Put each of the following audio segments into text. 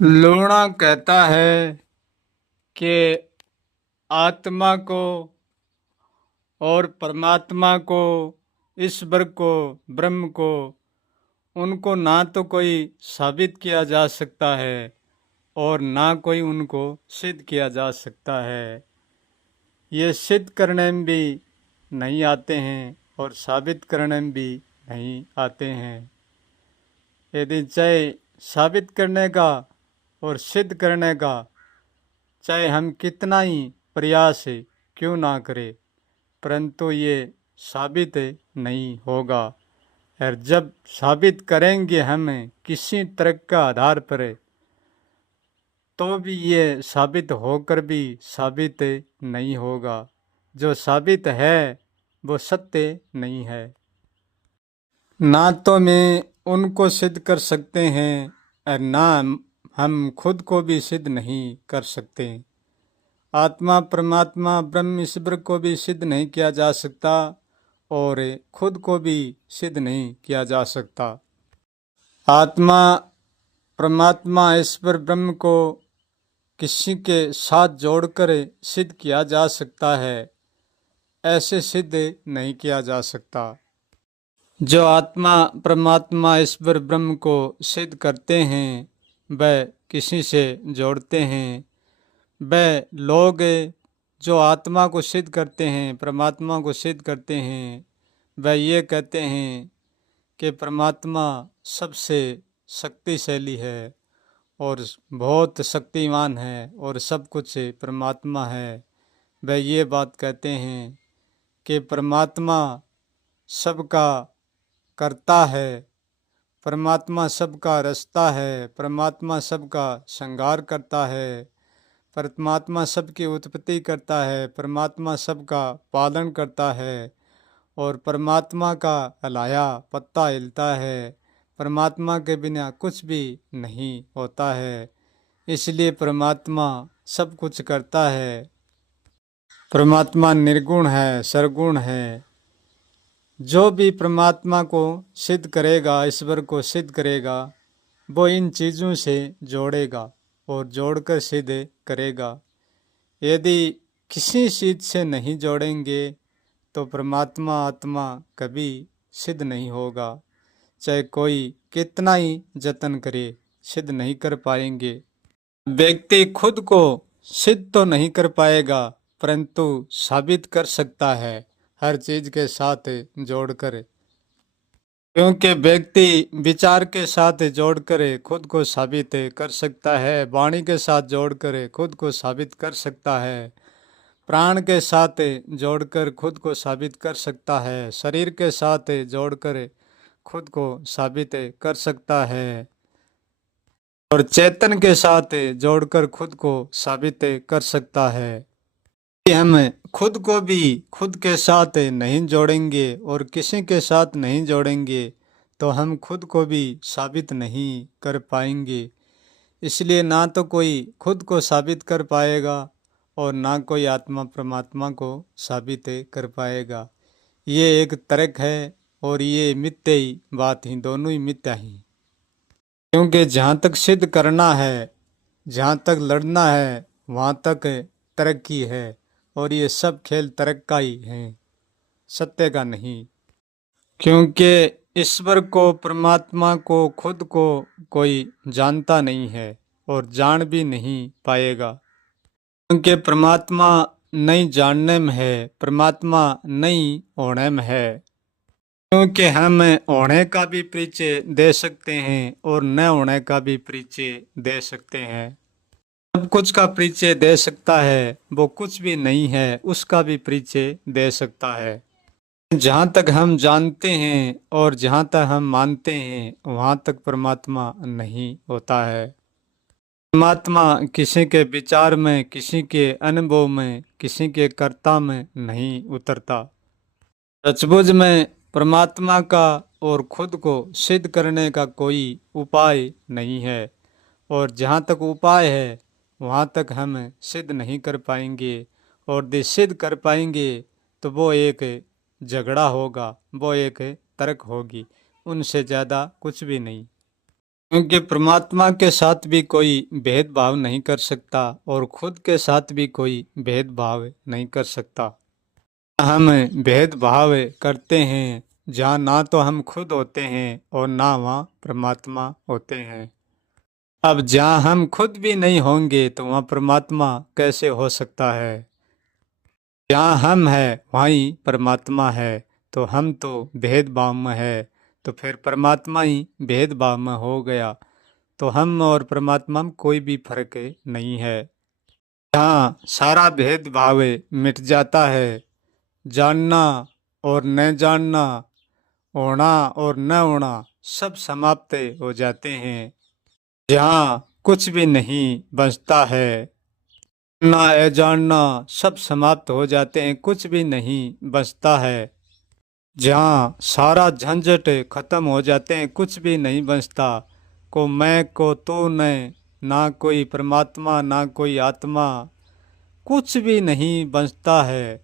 लूणा कहता है कि आत्मा को और परमात्मा को, ईश्वर को, ब्रह्म को, उनको ना तो कोई साबित किया जा सकता है और ना कोई उनको सिद्ध किया जा सकता है। ये सिद्ध करने में भी नहीं आते हैं और साबित करने में भी नहीं आते हैं। यदि चाहे साबित करने का और सिद्ध करने का चाहे हम कितना ही प्रयास क्यों ना करें, परंतु ये साबित नहीं होगा। और जब साबित करेंगे हमें किसी तरह का आधार पर, तो भी ये साबित होकर भी साबित नहीं होगा। जो साबित है वो सत्य नहीं है। ना तो मैं उनको सिद्ध कर सकते हैं और ना हम खुद को भी सिद्ध नहीं कर सकते। आत्मा, परमात्मा, ब्रह्म, ईश्वर को भी सिद्ध नहीं किया जा सकता और खुद को भी सिद्ध नहीं किया जा सकता। आत्मा, परमात्मा, ईश्वर, ब्रह्म को किसी के साथ जोड़कर सिद्ध किया जा सकता है, ऐसे सिद्ध नहीं किया जा सकता। जो आत्मा, परमात्मा, ईश्वर, ब्रह्म को सिद्ध करते हैं वह किसी से जोड़ते हैं। वह लोग जो आत्मा को सिद्ध करते हैं, परमात्मा को सिद्ध करते हैं, वह ये कहते हैं कि परमात्मा सबसे शक्तिशाली है और बहुत शक्तिमान है और सब कुछ परमात्मा है। वह ये बात कहते हैं कि परमात्मा सबका करता है, परमात्मा सबका रचता है, परमात्मा सबका संहार करता है, परमात्मा सबकी उत्पत्ति करता है, परमात्मा सबका पालन करता है और परमात्मा का हलाया पत्ता हिलता है। परमात्मा के बिना कुछ भी नहीं होता है, इसलिए परमात्मा सब कुछ करता है। परमात्मा निर्गुण है, सरगुण है। जो भी परमात्मा को सिद्ध करेगा, ईश्वर को सिद्ध करेगा, वो इन चीज़ों से जोड़ेगा और जोड़कर सिद्ध करेगा। यदि किसी चीज़ से नहीं जोड़ेंगे तो परमात्मा, आत्मा कभी सिद्ध नहीं होगा। चाहे कोई कितना ही जतन करे, सिद्ध नहीं कर पाएंगे। व्यक्ति खुद को सिद्ध तो नहीं कर पाएगा, परंतु साबित कर सकता है हर चीज के साथ जोड़कर। क्योंकि व्यक्ति विचार के साथ जोड़कर खुद को साबित कर सकता है, वाणी के साथ जोड़कर खुद को साबित कर सकता है, प्राण के साथ जोड़कर खुद को साबित कर सकता है, शरीर के साथ जोड़कर खुद को साबित कर सकता है और चेतन के साथ जोड़कर खुद को साबित कर सकता है। हम खुद को भी खुद के साथ नहीं जोड़ेंगे और किसी के साथ नहीं जोड़ेंगे तो हम खुद को भी साबित नहीं कर पाएंगे। इसलिए ना तो कोई खुद को साबित कर पाएगा और ना कोई आत्मा परमात्मा को साबित कर पाएगा। ये एक तर्क है और ये मिथ्या ही बात ही, दोनों ही मिथ्या ही। क्योंकि जहाँ तक सिद्ध करना है, जहाँ तक लड़ना है, वहाँ तक तरक्की है और ये सब खेल तर्क का ही है, सत्य का नहीं। क्योंकि ईश्वर को, परमात्मा को, खुद को कोई जानता नहीं है और जान भी नहीं पाएगा। क्योंकि परमात्मा नहीं जानने में है, परमात्मा नहीं होने में है। क्योंकि हम होने का भी परिचय दे सकते हैं और न होने का भी परिचय दे सकते हैं। सब कुछ का परिचय दे सकता है, वो कुछ भी नहीं है उसका भी परिचय दे सकता है। जहाँ तक हम जानते हैं और जहाँ तक हम मानते हैं वहाँ तक परमात्मा नहीं होता है। परमात्मा किसी के विचार में, किसी के अनुभव में, किसी के कर्ता में नहीं उतरता। सचमुच में परमात्मा का और खुद को सिद्ध करने का कोई उपाय नहीं है और जहाँ तक उपाय है वहाँ तक हम सिद्ध नहीं कर पाएंगे और यदि सिद्ध कर पाएंगे तो वो एक झगड़ा होगा, वो एक तर्क होगी, उनसे ज़्यादा कुछ भी नहीं। क्योंकि परमात्मा के साथ भी कोई भेदभाव नहीं कर सकता और खुद के साथ भी कोई भेदभाव नहीं कर सकता। हम भेदभाव करते हैं जहाँ ना तो हम खुद होते हैं और ना वहाँ परमात्मा होते हैं। अब जहाँ हम खुद भी नहीं होंगे तो वहाँ परमात्मा कैसे हो सकता है। जहाँ हम है वहीं परमात्मा है, तो हम तो भेदभाव में है, तो फिर परमात्मा ही भेदभाव में हो गया, तो हम और परमात्मा में कोई भी फर्क नहीं है। जहाँ सारा भेदभाव मिट जाता है, जानना और न जानना, होना और न होना सब समाप्त हो जाते हैं। जहाँ कुछ भी नहीं बचता है, ना है जानना सब समाप्त हो जाते हैं, कुछ भी नहीं बचता है। जहाँ सारा झंझट खत्म हो जाते हैं, कुछ भी नहीं बचता। को मैं को तू न, ना कोई परमात्मा ना कोई आत्मा, कुछ भी नहीं बचता है।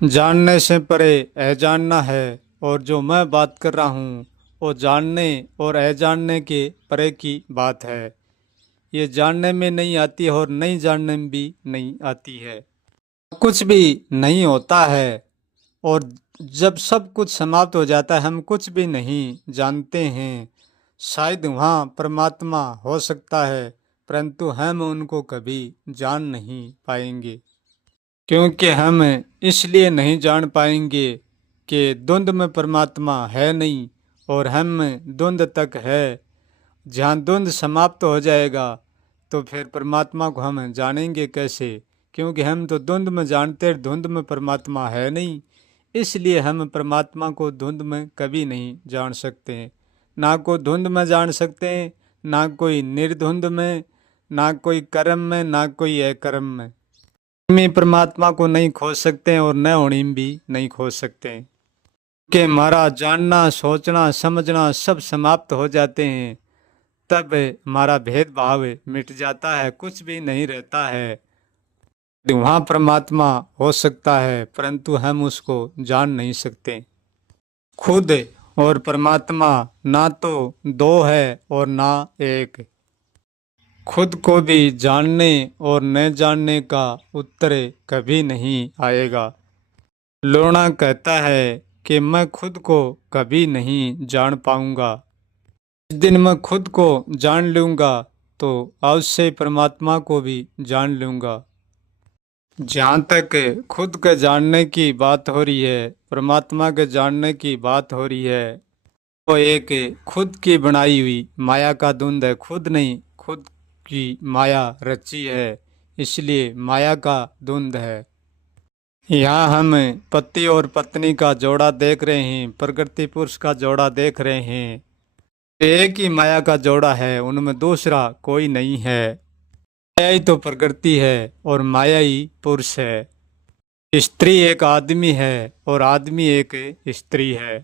जानने से परे अजानना है, और जो मैं बात कर रहा हूँ वो जानने और अजानने के परे की बात है। ये जानने में नहीं आती है और नहीं जानने में भी नहीं आती है। कुछ भी नहीं होता है और जब सब कुछ समाप्त हो जाता है, हम कुछ भी नहीं जानते हैं। शायद वहाँ परमात्मा हो सकता है, परंतु हम उनको कभी जान नहीं पाएंगे। क्योंकि हम इसलिए नहीं जान पाएंगे कि द्वंद्व में परमात्मा है नहीं और हम द्वंद्व तक है। जहाँ द्वंद्व समाप्त हो जाएगा तो फिर परमात्मा को हम जानेंगे कैसे, क्योंकि हम तो द्वंद्व में जानते हैं, द्वंद्व में परमात्मा है नहीं। इसलिए हम परमात्मा को द्वंद्व में कभी नहीं जान सकते। ना को द्वंद्व में जान सकते हैं, ना कोई निर्द्वंद्व में, ना कोई कर्म में, ना कोई अकर्म में। में परमात्मा को नहीं खोज सकते और न होने में भी नहीं खोज सकते, कि हमारा जानना सोचना समझना सब समाप्त हो जाते हैं। तब हमारा भेदभाव मिट जाता है, कुछ भी नहीं रहता है। वहाँ परमात्मा हो सकता है, परंतु हम उसको जान नहीं सकते। खुद और परमात्मा ना तो दो है और ना एक। खुद को भी जानने और न जानने का उत्तर कभी नहीं आएगा। लोना कहता है कि मैं खुद को कभी नहीं जान पाऊंगा। जिस दिन मैं खुद को जान लूंगा तो अवश्य परमात्मा को भी जान लूंगा। जहाँ तक खुद के जानने की बात हो रही है, परमात्मा के जानने की बात हो रही है, वो एक खुद की बनाई हुई माया का धुंध है। खुद नहीं, खुद की माया रची है, इसलिए माया का धुंध है। यहाँ हम पति और पत्नी का जोड़ा देख रहे हैं, प्रकृति पुरुष का जोड़ा देख रहे हैं। एक ही माया का जोड़ा है, उनमें दूसरा कोई नहीं है। माया ही तो प्रकृति है और माया ही पुरुष है। स्त्री एक आदमी है और आदमी एक स्त्री है।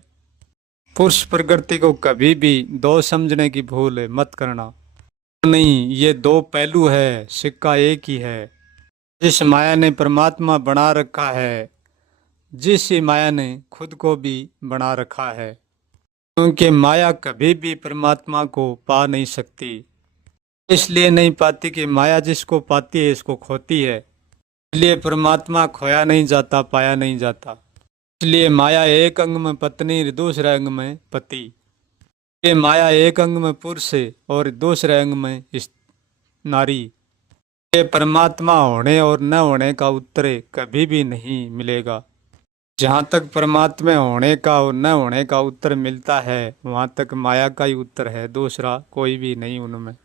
पुरुष प्रकृति को कभी भी दो समझने की भूल मत करना। नहीं, ये दो पहलू है, सिक्का एक ही है। जिस माया ने परमात्मा बना रखा है, जिस माया ने खुद को भी बना रखा है, क्योंकि माया कभी भी परमात्मा को पा नहीं सकती। इसलिए नहीं पाती कि माया जिसको पाती है इसको खोती है। इसलिए परमात्मा खोया नहीं जाता, पाया नहीं जाता। इसलिए माया एक अंग में पत्नी, दूसरे अंग में पति। ये माया एक अंग में पुरुष और दूसरे अंग में नारी। ये परमात्मा होने और न होने का उत्तर कभी भी नहीं मिलेगा। जहाँ तक परमात्मा होने का और न होने का उत्तर मिलता है, वहाँ तक माया का ही उत्तर है, दूसरा कोई भी नहीं उनमें।